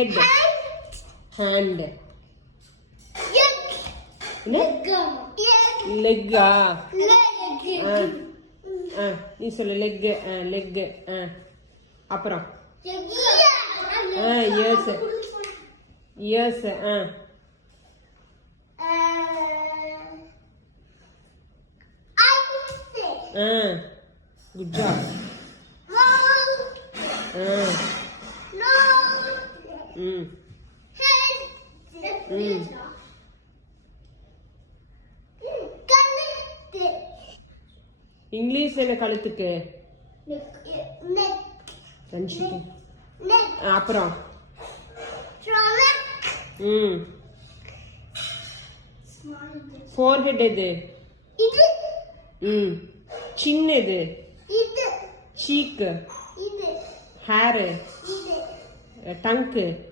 head. Hand. Leg. நீ சொல்லு leg. Leg. அப்புறம் ears. Ears. Good job. English என்ன கழுத்துக்கு? அப்புறம் forehead எது? chin எது? cheek. hair. tongue.